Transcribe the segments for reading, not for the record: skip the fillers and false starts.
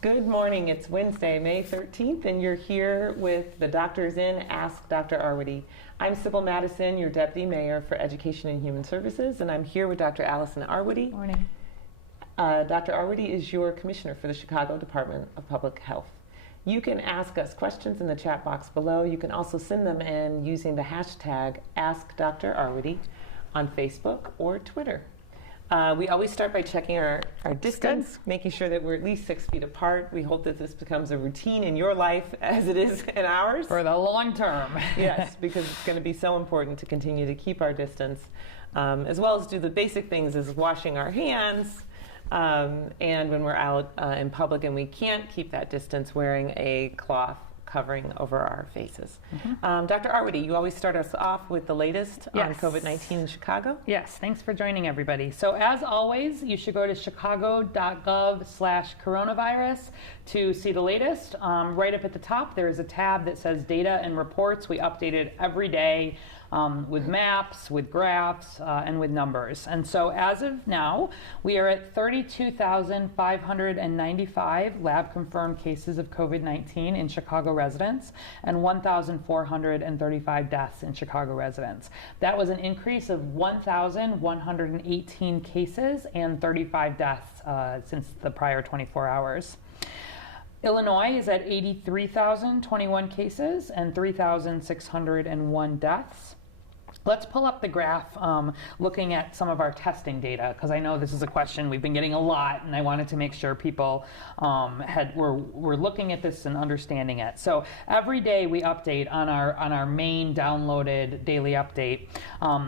Good morning. It's Wednesday, May 13th, and you're here with the Doctors In Ask Dr. Arwady. I'm Sybil Madison, your Deputy Mayor for Education and Human Services, and I'm here with Dr. Allison Arwady. Morning. Dr. Arwady is your Commissioner for the Chicago Department of Public Health. You can ask us questions in the chat box below. You can also send them in using the hashtag AskDrArwady on Facebook or Twitter. We always start by checking our distance, making sure that we're at least 6 feet apart. We hope that this becomes a routine in your life as it is in ours. For the long term. Yes, because it's going to be so important to continue to keep our distance, as well as do the basic things as washing our hands, and when we're out in public and we can't keep that distance, wearing a cloth covering over our faces. Dr. Arwady, you always start us off with the latest on COVID-19 in Chicago. Yes, thanks for joining everybody. So as always, you should go to chicago.gov/coronavirus to see the latest. Right up at the top, there is a tab that says Data and Reports. We update it every day with maps, with graphs, and with numbers. And so as of now, we are at 32,595 lab-confirmed cases of COVID-19 in Chicago residents and 1,435 deaths in Chicago residents. That was an increase of 1,118 cases and 35 deaths since the prior 24 hours. Illinois is at 83,021 cases and 3,601 deaths. Let's pull up the graph looking at some of our testing data, because I know this is a question we've been getting a lot, and I wanted to make sure people were looking at this and understanding it. So every day we update on our main downloaded daily update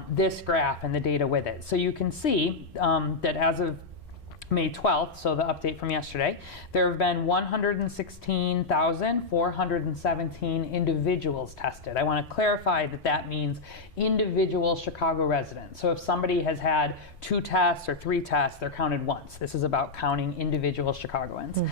this graph and the data with it. So you can see that as of May 12th, so the update from yesterday, there have been 116,417 individuals tested. I want to clarify that that means individual Chicago residents. So if somebody has had 2 tests or 3 tests, they're counted once. This is about counting individual Chicagoans.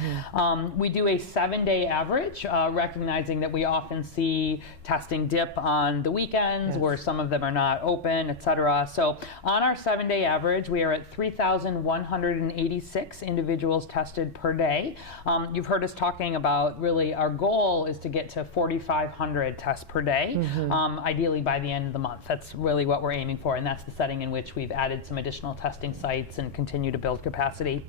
We do a 7-day average, recognizing that we often see testing dip on the weekends where some of them are not open, etc. So on our 7-day average, we are at 3,186 individuals tested per day. You've heard us talking about really our goal is to get to 4,500 tests per day, ideally by the end of the month. That's really what we're aiming for, and that's the setting in which we've added some additional testing sites and continue to build capacity.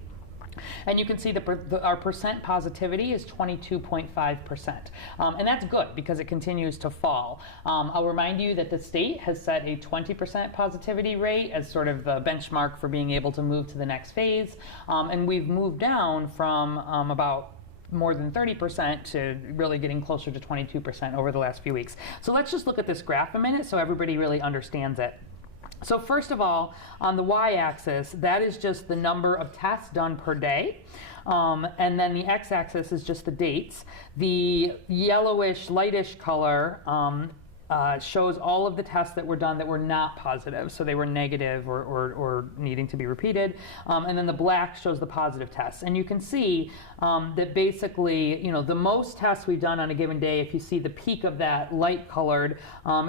And you can see our percent positivity is 22.5%. And that's good because it continues to fall. I'll remind you that the state has set a 20% positivity rate as sort of the benchmark for being able to move to the next phase. And we've moved down from about more than 30% to really getting closer to 22% over the last few weeks. So let's just look at this graph a minute so everybody really understands it. So first of all, on the y-axis, that is just the number of tests done per day. And then the x-axis is just the dates. The yellowish, lightish color shows all of the tests that were done that were not positive, so they were negative or needing to be repeated. And then the black shows the positive tests. And you can see that basically, the most tests we've done on a given day, if you see the peak of that light colored,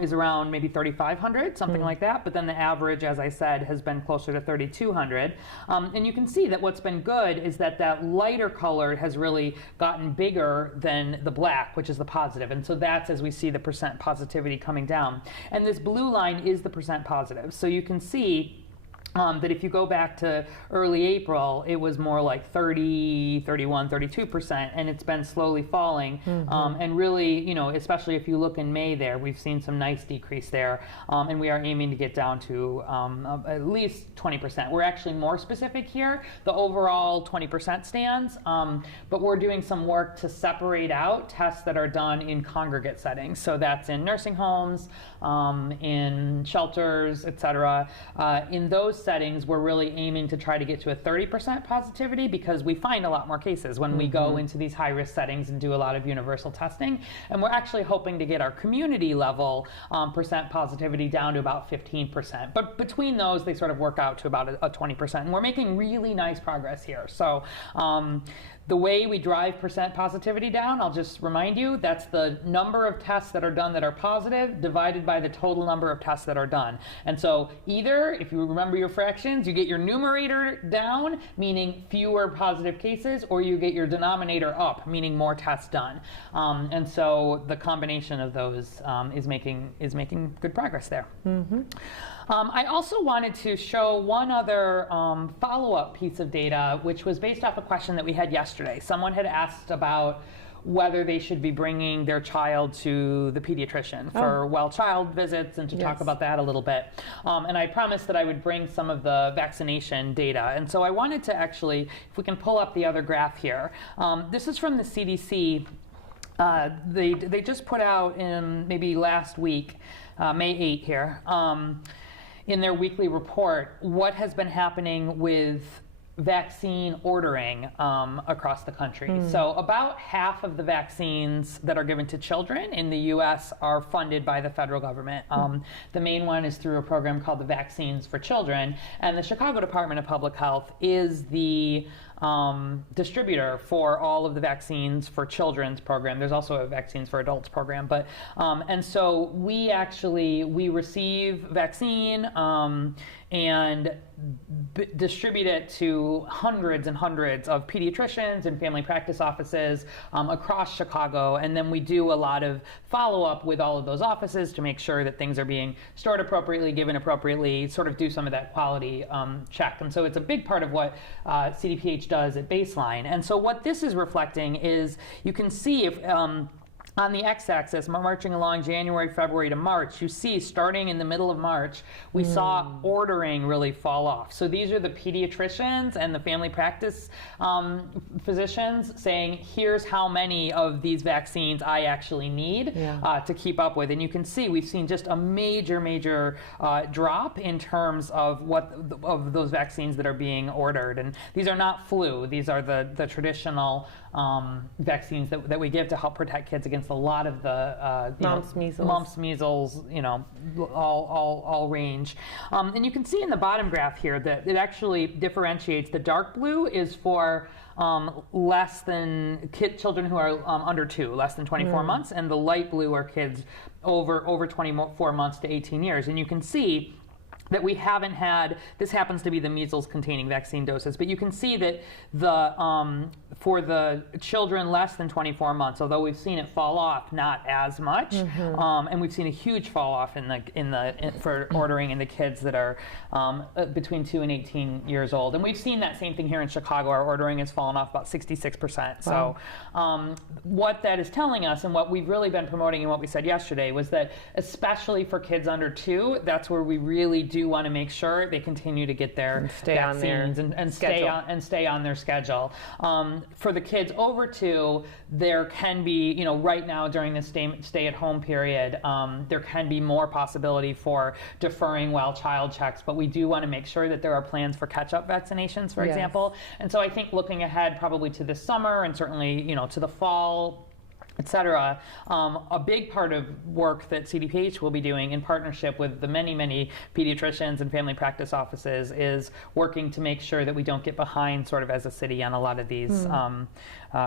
is around maybe 3,500, something like that. But then the average, as I said, has been closer to 3,200. And you can see that what's been good is that lighter colored has really gotten bigger than the black, which is the positive. And so that's as we see the percent positivity coming down. And this blue line is the percent positive. So you can see that if you go back to early April, it was more like 30, 31, 32%, and it's been slowly falling. And really, especially if you look in May there, we've seen some nice decrease there, and we are aiming to get down to at least 20%. We're actually more specific here. The overall 20% stands, but we're doing some work to separate out tests that are done in congregate settings. So that's in nursing homes, in shelters, etc. In those settings, we're really aiming to try to get to a 30% positivity because we find a lot more cases when we go into these high-risk settings and do a lot of universal testing. And we're actually hoping to get our community level percent positivity down to about 15%. But between those, they sort of work out to about a 20%. And we're making really nice progress here. So The way we drive percent positivity down, I'll just remind you, that's the number of tests that are done that are positive divided by the total number of tests that are done. And so either, if you remember your fractions, you get your numerator down, meaning fewer positive cases, or you get your denominator up, meaning more tests done. And so the combination of those is making good progress there. Mm-hmm. I also wanted to show one other follow-up piece of data, which was based off a question that we had yesterday. Someone had asked about whether they should be bringing their child to the pediatrician for well child visits and to talk about that a little bit. And I promised that I would bring some of the vaccination data. And so I wanted to actually, if we can pull up the other graph here. This is from the CDC. They just put out in maybe last week, May 8 here, in their weekly report, what has been happening with vaccine ordering across the country. So about half of the vaccines that are given to children in the US are funded by the federal government. The main one is through a program called the Vaccines for Children, and the Chicago Department of Public Health is the distributor for all of the vaccines for children's program. There's also a vaccines for adults program, but and so we receive vaccine and distribute it to hundreds and hundreds of pediatricians and family practice offices across Chicago, and then we do a lot of follow-up with all of those offices to make sure that things are being stored appropriately, given appropriately, sort of do some of that quality check. And so it's a big part of what CDPH does at baseline. And so what this is reflecting is, you can see if on the x-axis, marching along January, February to March, you see starting in the middle of March, we saw ordering really fall off. So these are the pediatricians and the family practice physicians saying, here's how many of these vaccines I actually need to keep up with. And you can see we've seen just a major drop in terms of of those vaccines that are being ordered. And these are not flu. These are the traditional vaccines that we give to help protect kids against a lot of the mumps, measles, all range. And you can see in the bottom graph here that it actually differentiates. The dark blue is for less than children who are under 2, less than 24 months, and the light blue are kids over 24 months to 18 years. And you can see that we haven't had, this happens to be the measles containing vaccine doses, but you can see that for the children less than 24 months, although we've seen it fall off, not as much, and we've seen a huge fall off for ordering in the kids that are between 2 and 18 years old. And we've seen that same thing here in Chicago. Our ordering has fallen off about 66%. Wow. So what that is telling us, and what we've really been promoting and what we said yesterday, was that especially for kids under 2, that's where we really do want to make sure they continue to get their vaccines and stay on their schedule. For the kids over 2, there can be, right now during this stay-at-home period, there can be more possibility for deferring well child checks, but we do want to make sure that there are plans for catch-up vaccinations, for example. And so I think looking ahead probably to this summer and certainly, to the fall, et cetera, a big part of work that CDPH will be doing in partnership with the many pediatricians and family practice offices is working to make sure that we don't get behind sort of as a city on a lot of these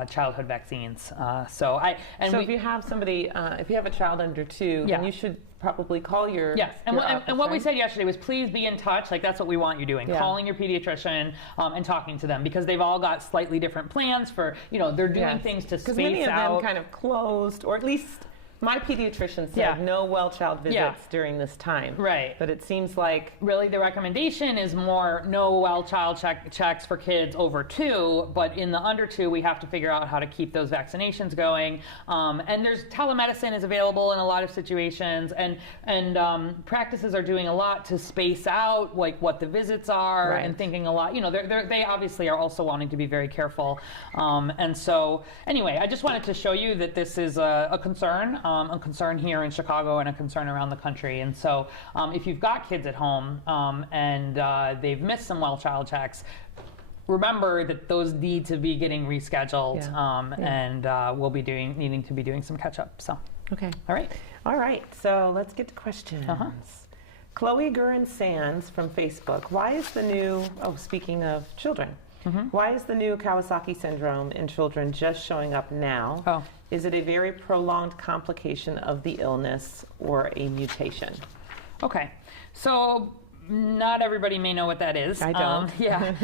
childhood vaccines. So if you have somebody, if you have a child under 2, then you should probably call your and what we said yesterday was, please be in touch. Like, that's what we want you doing, calling your pediatrician and talking to them, because they've all got slightly different plans for, they're doing things to space out. Because many of them kind of closed, or at least my pediatrician said no well child visits during this time. Right. But it seems like really the recommendation is more no well child checks for kids over 2, but in the under 2, we have to figure out how to keep those vaccinations going. And there's telemedicine is available in a lot of situations, and practices are doing a lot to space out like what the visits are, and thinking a lot. They obviously are also wanting to be very careful. And so anyway, I just wanted to show you that this is a concern. A concern here in Chicago and a concern around the country. And so if you've got kids at home and they've missed some well child checks, remember that those need to be getting rescheduled, and we'll be needing to be doing some catch up. So okay, all right. So let's get to questions. Chloe Gurin Sands from Facebook. Why is the new? Oh, speaking of children. Why is the new Kawasaki syndrome in children just showing up now? Oh. Is it a very prolonged complication of the illness or a mutation? Okay, so not everybody may know what that is. I don't. Yeah.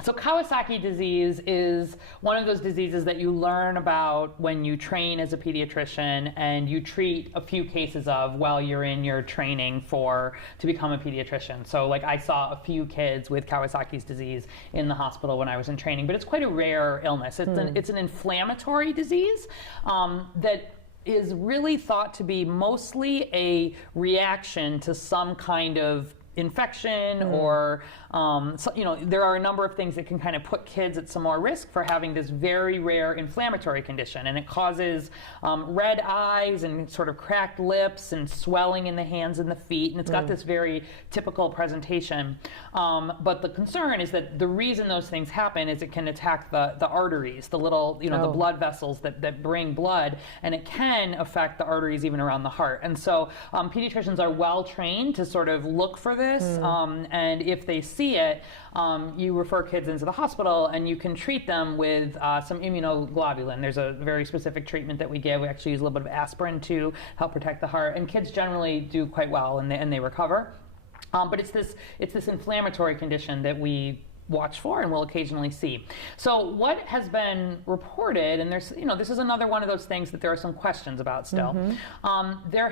So Kawasaki disease is one of those diseases that you learn about when you train as a pediatrician and you treat a few cases of while you're in your training to become a pediatrician. So like I saw a few kids with Kawasaki's disease in the hospital when I was in training, but it's quite a rare illness. It's an inflammatory disease that is really thought to be mostly a reaction to some kind of infection or there are a number of things that can kind of put kids at some more risk for having this very rare inflammatory condition, and it causes red eyes and sort of cracked lips and swelling in the hands and the feet, and it's got this very typical presentation, but the concern is that the reason those things happen is it can attack the arteries, the little the blood vessels that bring blood, and it can affect the arteries even around the heart. And so pediatricians are well trained to sort of look for this, and if they see it, you refer kids into the hospital and you can treat them with some immunoglobulin. There's a very specific treatment that we give. We actually use a little bit of aspirin to help protect the heart, and kids generally do quite well and they recover. But it's this inflammatory condition that we watch for and will occasionally see. So what has been reported, and there's this is another one of those things that there are some questions about still. There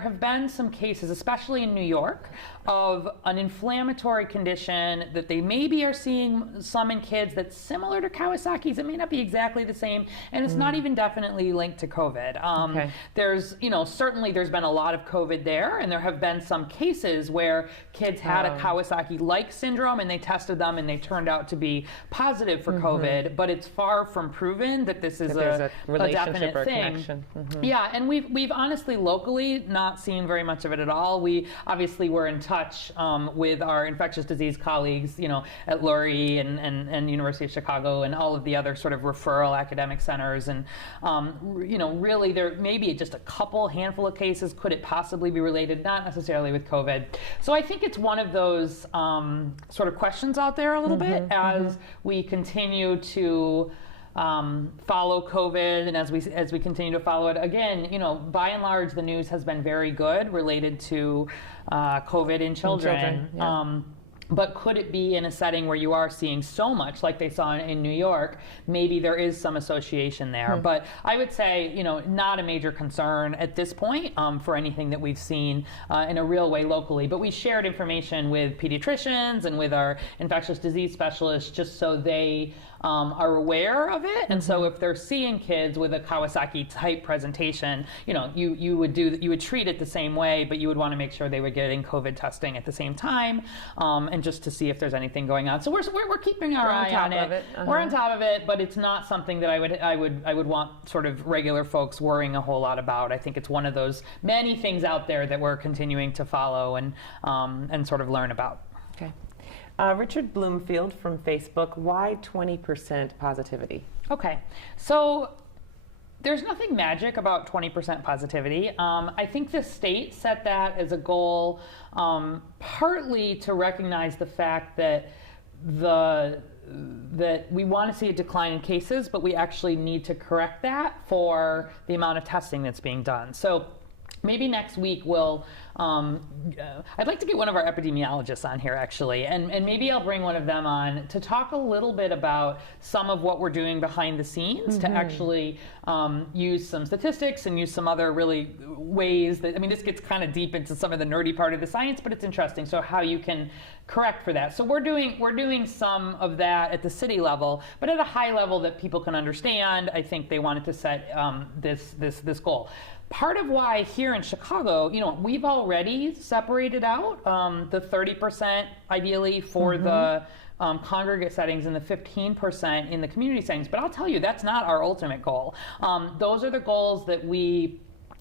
have been some cases, especially in New York, of an inflammatory condition that they maybe are seeing some in kids that's similar to Kawasaki's. It may not be exactly the same, and it's not even definitely linked to COVID. There's certainly there's been a lot of COVID there, and there have been some cases where kids had a Kawasaki-like syndrome and they tested them and they turned out to be positive for COVID, but it's far from proven that this is a relationship definite or thing. connection. Yeah, and we've honestly locally not seen very much of it at all. We obviously were in touch with our infectious disease colleagues, at Lurie and University of Chicago and all of the other sort of referral academic centers, and really there may be just a handful of cases. Could it possibly be related? Not necessarily with COVID. So I think it's one of those sort of questions out there a little bit as we continue to follow COVID, and as we continue to follow it again, by and large the news has been very good related to COVID in children. But could it be in a setting where you are seeing so much like they saw in New York? Maybe there is some association there. But I would say, not a major concern at this point for anything that we've seen in a real way locally. But we shared information with pediatricians and with our infectious disease specialists just so they are aware of it. And so if they're seeing kids with a Kawasaki type presentation, you would treat it the same way, but you would want to make sure they were getting COVID testing at the same time, and just to see if there's anything going on. So we're keeping our eye on it. We're on top of it, but it's not something that I would want sort of regular folks worrying a whole lot about. I think it's one of those many things out there that we're continuing to follow and sort of learn about. Okay. Richard Bloomfield from Facebook, why 20% positivity? Okay, so there's nothing magic about 20% positivity. I think the state set that as a goal partly to recognize the fact that that we want to see a decline in cases, but we actually need to correct that for the amount of testing that's being done. So maybe next week we'll, I'd like to get one of our epidemiologists on here actually, and maybe I'll bring one of them on to talk a little bit about some of what we're doing behind the scenes to actually use some statistics and use some other really ways that, this gets kind of deep into some of the nerdy part of the science, but it's interesting. So how you can correct for that. So we're doing some of that at the city level, but at a high level that people can understand. I think they wanted to set this goal. Part of why here in Chicago, we've already separated out the 30% ideally for the congregate settings and the 15% in the community settings. But I'll tell you, that's not our ultimate goal. Those are the goals that we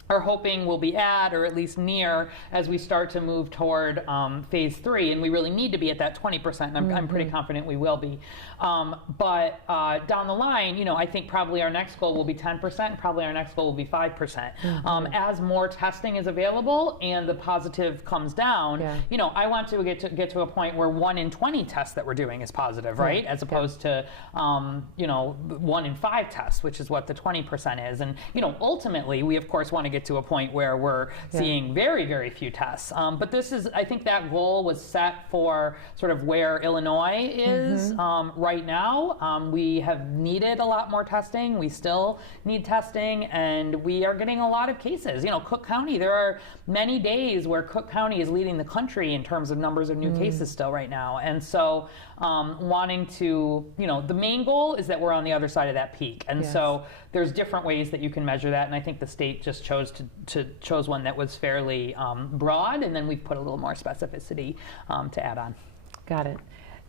are hoping we'll be at, or at least near, as we start to move toward phase 3, and we really need to be at that 20%, and I'm pretty confident we will be. But down the line, you know, I think probably our next goal will be 10%, and probably our next goal will be 5%. As more testing is available and the positive comes down, you know, I want to get to a point where 1 in 20 tests that we're doing is positive, right? As opposed to, you know, 1 in 5 tests, which is what the 20% is. And, you know, ultimately, we of course want to get to a point where we're seeing very, very few tests. But this is, I think that goal was set for sort of where Illinois is right now. We have needed a lot more testing. We still need testing, and we are getting a lot of cases. You know, Cook County, there are many days where Cook County is leading the country in terms of numbers of new cases still right now. And so wanting to, you know, the main goal is that we're on the other side of that peak. And so there's different ways that you can measure that, and I think the state just chose chose one that was fairly broad, and then we've put a little more specificity to add on. Got it.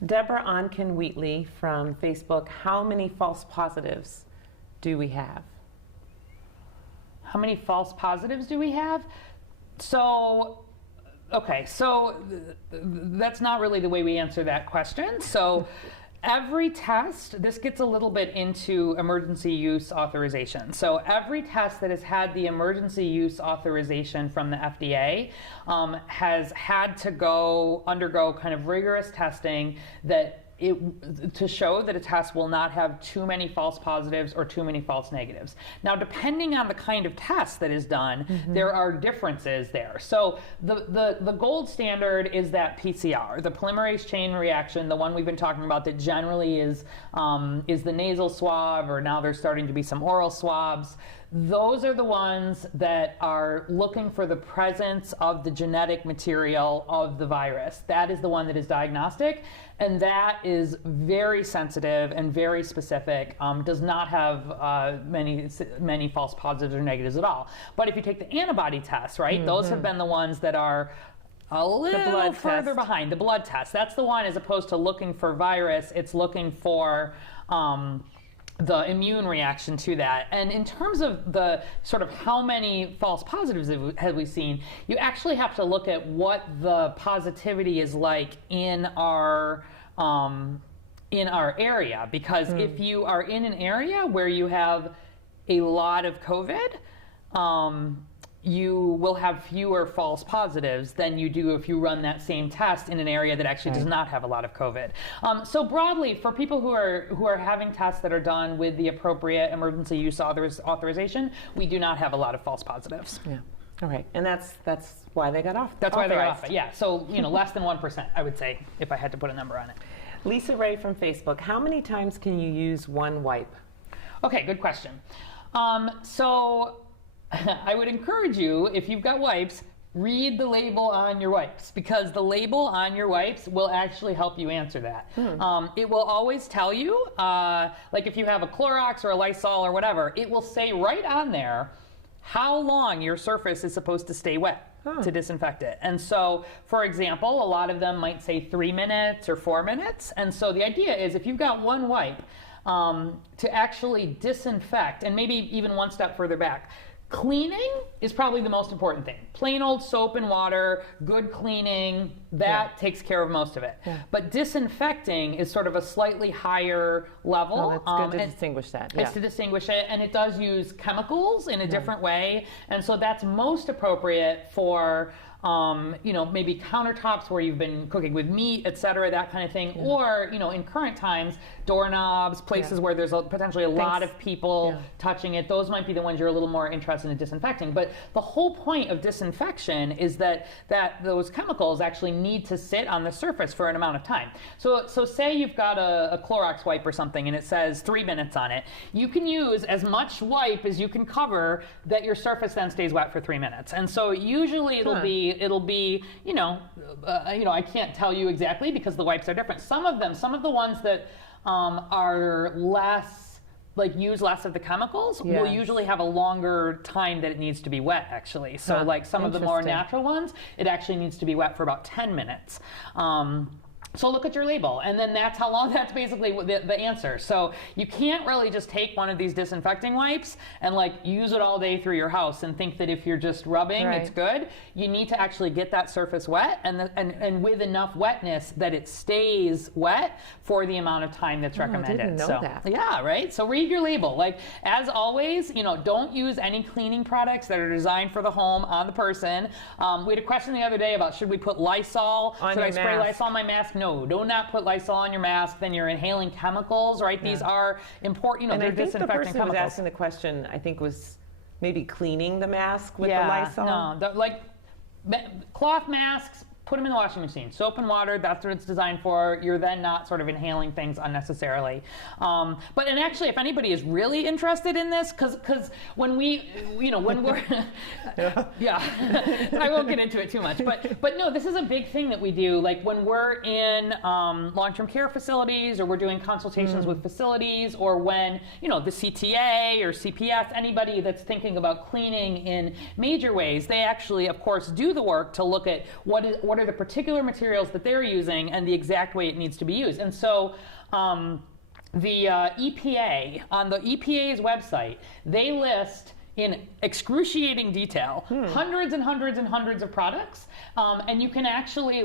Deborah Onken-Wheatley from Facebook, how many false positives do we have? How many false positives do we have? So, okay, so that's not really the way we answer that question. So every test, this gets a little bit into emergency use authorization. So every test that has had the emergency use authorization from the FDA has had to undergo kind of rigorous testing to show that a test will not have too many false positives or too many false negatives. Now, depending on the kind of test that is done, there are differences there. So the gold standard is that PCR, the polymerase chain reaction, the one we've been talking about that generally is the nasal swab, or now there's starting to be some oral swabs. Those are the ones that are looking for the presence of the genetic material of the virus. That is the one that is diagnostic, and that is very sensitive and very specific, does not have many false positives or negatives at all. But if you take the antibody tests, right, those have been the ones that are a little further behind. The blood test, that's the one, as opposed to looking for virus, it's looking for the immune reaction to that. And in terms of the sort of how many false positives have we seen, you actually have to look at what the positivity is like in our area, because if you are in an area where you have a lot of COVID, you will have fewer false positives than you do if you run that same test in an area that actually does not have a lot of COVID. So broadly, for people who are having tests that are done with the appropriate emergency use authorization, we do not have a lot of false positives. Yeah. All right, and that's why they got off. That's why they got off it. Yeah. So less than 1%, I would say, if I had to put a number on it. Lisa Ray from Facebook, how many times can you use one wipe? Okay, good question. So I would encourage you, if you've got wipes, read the label on your wipes, because the label on your wipes will actually help you answer that. It will always tell you, like if you have a Clorox or a Lysol or whatever, it will say right on there how long your surface is supposed to stay wet to disinfect it. And so, for example, a lot of them might say 3 minutes or 4 minutes. And so the idea is, if you've got one wipe, to actually disinfect, and maybe even one step further back, cleaning is probably the most important thing. Plain old soap and water, good cleaning, that takes care of most of it. But disinfecting is sort of a slightly higher level. Oh, that's good to distinguish that. It's to distinguish it, and it does use chemicals in a different way. And so that's most appropriate for maybe countertops where you've been cooking with meat, et cetera, that kind of thing. Or, in current times, doorknobs, places where there's potentially a lot of people touching it. Those might be the ones you're a little more interested in disinfecting. But the whole point of disinfection is that those chemicals actually need to sit on the surface for an amount of time. So say you've got a Clorox wipe or something, and it says 3 minutes on it. You can use as much wipe as you can cover that your surface then stays wet for 3 minutes. And so usually it'll be I can't tell you exactly because the wipes are different. Some of the ones that are less, use less of the chemicals will usually have a longer time that it needs to be wet, actually. So some of the more natural ones, it actually needs to be wet for about 10 minutes. So look at your label, and then that's how long, that's basically the answer. So you can't really just take one of these disinfecting wipes and like use it all day through your house and think that if you're just rubbing, Right. it's good. You need to actually get that surface wet and with enough wetness that it stays wet for the amount of time that's recommended. didn't know that. Yeah, right? So read your label. Like, as always, don't use any cleaning products that are designed for the home on the person. We had a question the other day about should we put Lysol? On Should your I spray mask. Lysol on my mask? No, do not put Lysol on your mask. Then you're inhaling chemicals, right? These are important, And I they're think the disinfecting person who was chemicals. asking the question, I think, was maybe cleaning the mask with the Yeah, Lysol. no, cloth masks, put them in the washing machine. Soap and water, that's what it's designed for. You're then not sort of inhaling things unnecessarily. And actually, if anybody is really interested in this, because when we're, yeah, I won't get into it too much, but no, this is a big thing that we do. Like when we're in long-term care facilities, or we're doing consultations with facilities, or when, the CTA or CPS, anybody that's thinking about cleaning in major ways, they actually, of course, do the work to look at what are the particular materials that they're using and the exact way it needs to be used. And so the EPA, on the EPA's website, they list in excruciating detail hundreds and hundreds and hundreds of products, and you can actually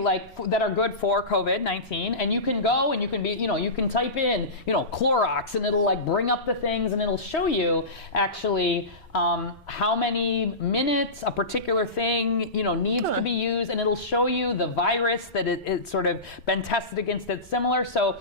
that are good for COVID-19, and you can go and you can you can type in Clorox, and it'll bring up the things, and it'll show you actually how many minutes a particular thing needs to be used, and it'll show you the virus that it's sort of been tested against that's similar. So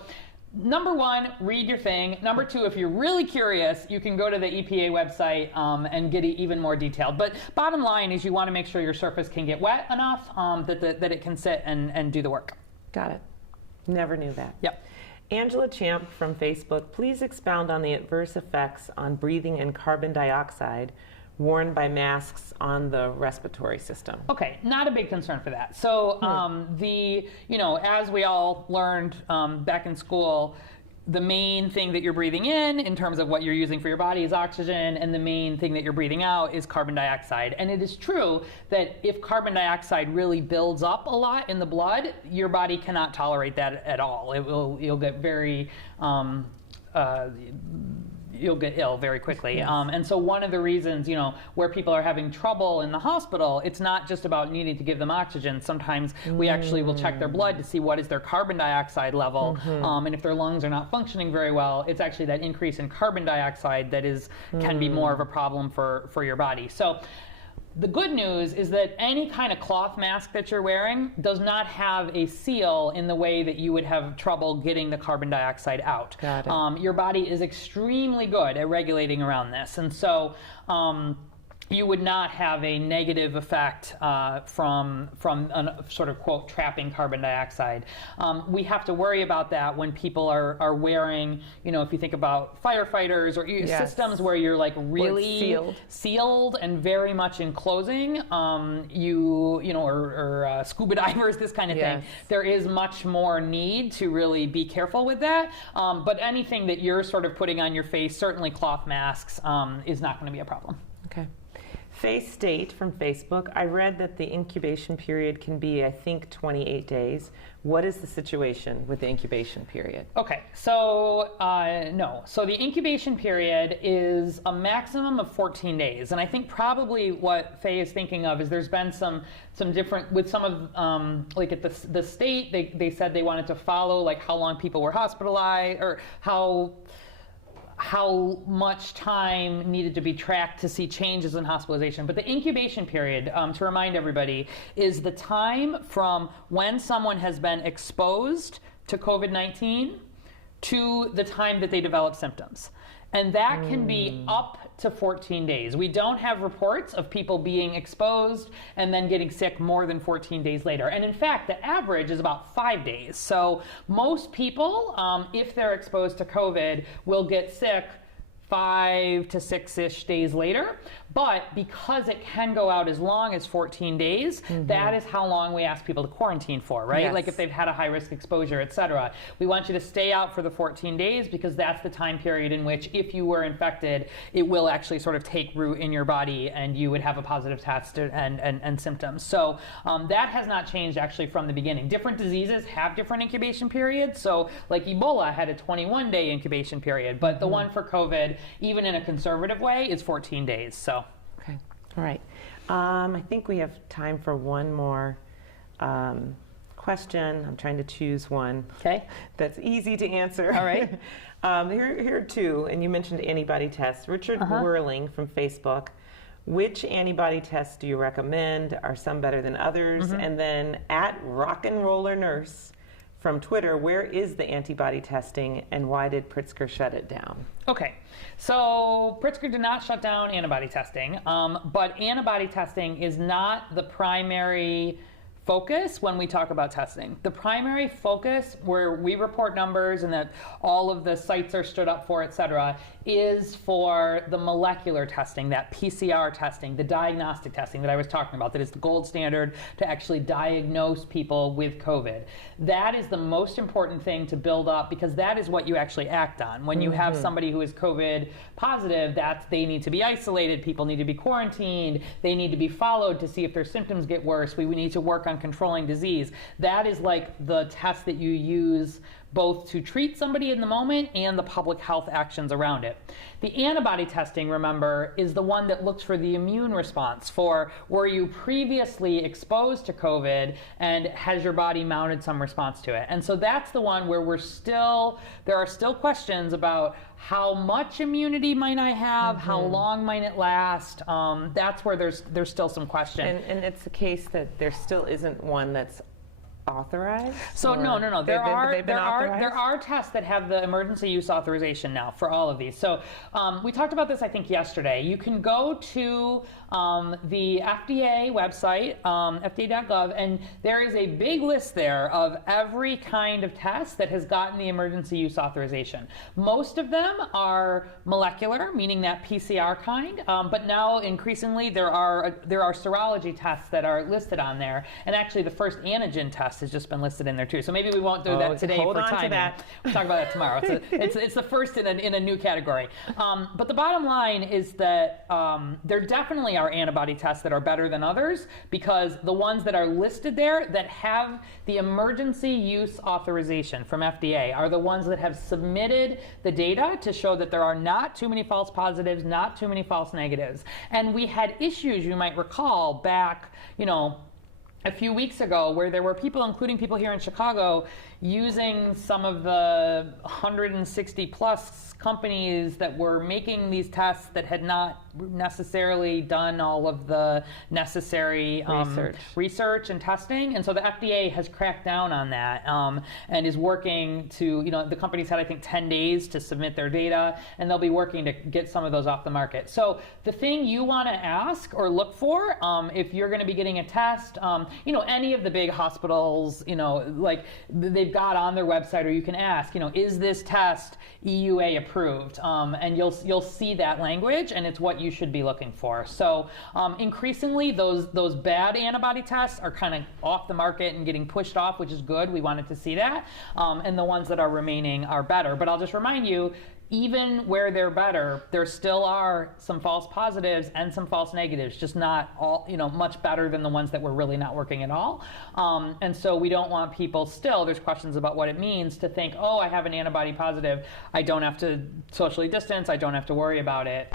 number one, read your thing. Number two, if you're really curious, you can go to the EPA website and get it even more detailed. But bottom line is you want to make sure your surface can get wet enough that it can sit and do the work. Got it. Never knew that. Yep. Angela Champ from Facebook, please expound on the adverse effects on breathing in carbon dioxide worn by masks on the respiratory system. Okay, not a big concern for that. So as we all learned back in school, the main thing that you're breathing in terms of what you're using for your body, is oxygen, and the main thing that you're breathing out is carbon dioxide. And it is true that if carbon dioxide really builds up a lot in the blood, your body cannot tolerate that at all. You'll get very you'll get ill very quickly. Yes. And so one of the reasons, where people are having trouble in the hospital, it's not just about needing to give them oxygen. Sometimes we actually will check their blood to see what is their carbon dioxide level. And if their lungs are not functioning very well, it's actually that increase in carbon dioxide that can be more of a problem for your body. So the good news is that any kind of cloth mask that you're wearing does not have a seal in the way that you would have trouble getting the carbon dioxide out. Got it. Your body is extremely good at regulating around this. And so you would not have a negative effect from sort of, quote, trapping carbon dioxide. We have to worry about that when people are wearing, if you think about firefighters or Yes. systems where you're really sealed and very much enclosing, or scuba divers, this kind of Yes. thing. There is much more need to really be careful with that. But anything that you're sort of putting on your face, certainly cloth masks, is not going to be a problem. Okay. Face State from Facebook, I read that the incubation period can be, I think, 28 days. What is the situation with the incubation period? Okay, so no. So the incubation period is a maximum of 14 days. And I think probably what Faye is thinking of is there's been some different, with some of, at the state, they said they wanted to follow how long people were hospitalized, or how much time needed to be tracked to see changes in hospitalization. But the incubation period, to remind everybody, is the time from when someone has been exposed to COVID-19 to the time that they develop symptoms. And that can be up to 14 days. We don't have reports of people being exposed and then getting sick more than 14 days later. And in fact, the average is about 5 days. So most people, if they're exposed to COVID, will get sick 5 to 6-ish days later. But because it can go out as long as 14 days, that is how long we ask people to quarantine for, right? Yes. Like if they've had a high risk exposure, et cetera. We want you to stay out for the 14 days because that's the time period in which if you were infected, it will actually sort of take root in your body and you would have a positive test and symptoms. So that has not changed actually from the beginning. Different diseases have different incubation periods. So like Ebola had a 21-day incubation period, but the one for COVID, even in a conservative way, is 14 days. So. Okay. All right. I think we have time for one more question. I'm trying to choose one. Okay. That's easy to answer. All right. Here are two, and you mentioned antibody tests. Richard Whirling from Facebook. Which antibody tests do you recommend? Are some better than others? And then at Rock and Roller Nurse from Twitter, where is the antibody testing and why did Pritzker shut it down? Okay, so Pritzker did not shut down antibody testing, but antibody testing is not the primary focus when we talk about testing. The primary focus where we report numbers and that all of the sites are stood up for, et cetera, is for the molecular testing, that PCR testing, the diagnostic testing that I was talking about, that is the gold standard to actually diagnose people with COVID. That is the most important thing to build up because that is what you actually act on. When you have somebody who is COVID positive, they need to be isolated, people need to be quarantined, they need to be followed to see if their symptoms get worse, we need to work on controlling disease. That is like the test that you use both to treat somebody in the moment and the public health actions around it. The antibody testing, remember, is the one that looks for the immune response for were you previously exposed to COVID and has your body mounted some response to it? And so that's the one where there are still questions about how much immunity might I have, how long might it last? That's where there's still some question. And it's the case that there still isn't one that's authorized? So no. There Authorized? are tests that have the emergency use authorization now for all of these. So we talked about this, I think, yesterday. You can go to the FDA website, fda.gov, and there is a big list there of every kind of test that has gotten the emergency use authorization. Most of them are molecular, meaning that PCR kind, but now increasingly there are serology tests that are listed on there, and actually the first antigen test has just been listed in there too. So maybe we won't do that today hold for on timing. to that. We'll talk about that tomorrow. It's the first in a new category. But the bottom line is that there definitely are antibody tests that are better than others because the ones that are listed there that have the emergency use authorization from FDA are the ones that have submitted the data to show that there are not too many false positives, not too many false negatives. And we had issues, you might recall, back, a few weeks ago where there were people, including people here in Chicago, using some of the 160 plus companies that were making these tests that had not necessarily done all of the necessary research and testing. And so the FDA has cracked down on that and is working to, the companies had, I think, 10 days to submit their data, and they'll be working to get some of those off the market. So the thing you want to ask or look for if you're going to be getting a test, any of the big hospitals, like they've got on their website, or you can ask, is this test EUA approved? And you'll see that language, and it's what you should be looking for. So increasingly, those bad antibody tests are kind of off the market and getting pushed off, which is good. We wanted to see that. And the ones that are remaining are better. But I'll just remind you, even where they're better, there still are some false positives and some false negatives, just not all, much better than the ones that were really not working at all. And so we don't want people there's questions about what it means to think, oh, I have an antibody positive, I don't have to socially distance, I don't have to worry about it,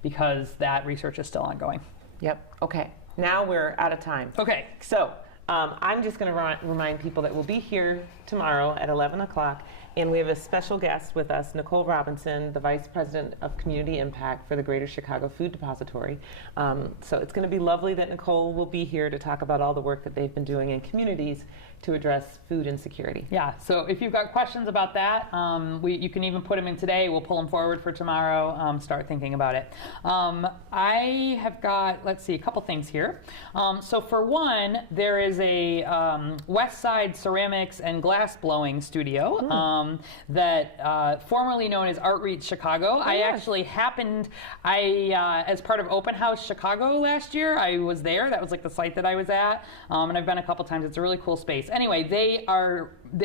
because that research is still ongoing. Yep, okay. Now we're out of time. Okay. So I'm just going to remind people that we'll be here tomorrow at 11 o'clock. And we have a special guest with us, Nicole Robinson, the Vice President of Community Impact for the Greater Chicago Food Depository. So it's going to be lovely that Nicole will be here to talk about all the work that they've been doing in communities to address food insecurity. Yeah, so if you've got questions about that, you can even put them in today. We'll pull them forward for tomorrow. Start thinking about it. I have got, let's see, a couple things here. So for one, there is a West Side Ceramics and Glass Blowing Studio that formerly known as Artreach Chicago. I actually as part of Open House Chicago last year, I was there. That was like the site that I was at, and I've been a couple times. It's a really cool space. Anyway, they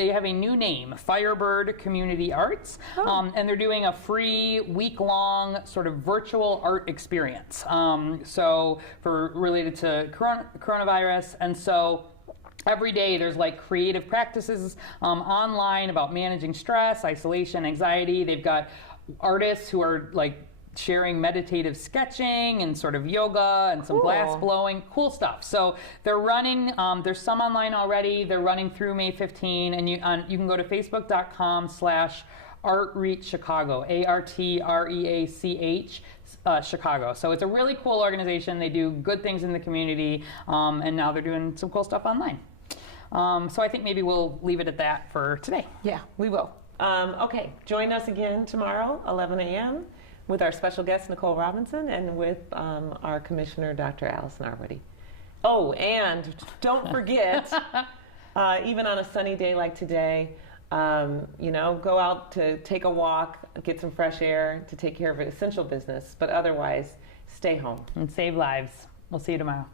have a new name, Firebird Community Arts, and they're doing a free week-long sort of virtual art experience. So related to coronavirus, and so every day there's like creative practices online about managing stress, isolation, anxiety. They've got artists who are like sharing meditative sketching and sort of yoga and some glass blowing, cool stuff. So they're running, there's some online already. They're running through May 15, and you can go to facebook.com/Artreach Chicago, ARTREACH Chicago. So it's a really cool organization. They do good things in the community, and now they're doing some cool stuff online. So I think maybe we'll leave it at that for today. Yeah, we will. Okay, join us again tomorrow, 11 a.m. with our special guest, Nicole Robinson, and with our commissioner, Dr. Allison Arwady. Oh, and don't forget, even on a sunny day like today, go out to take a walk, get some fresh air, to take care of essential business, but otherwise, stay home. And save lives. We'll see you tomorrow.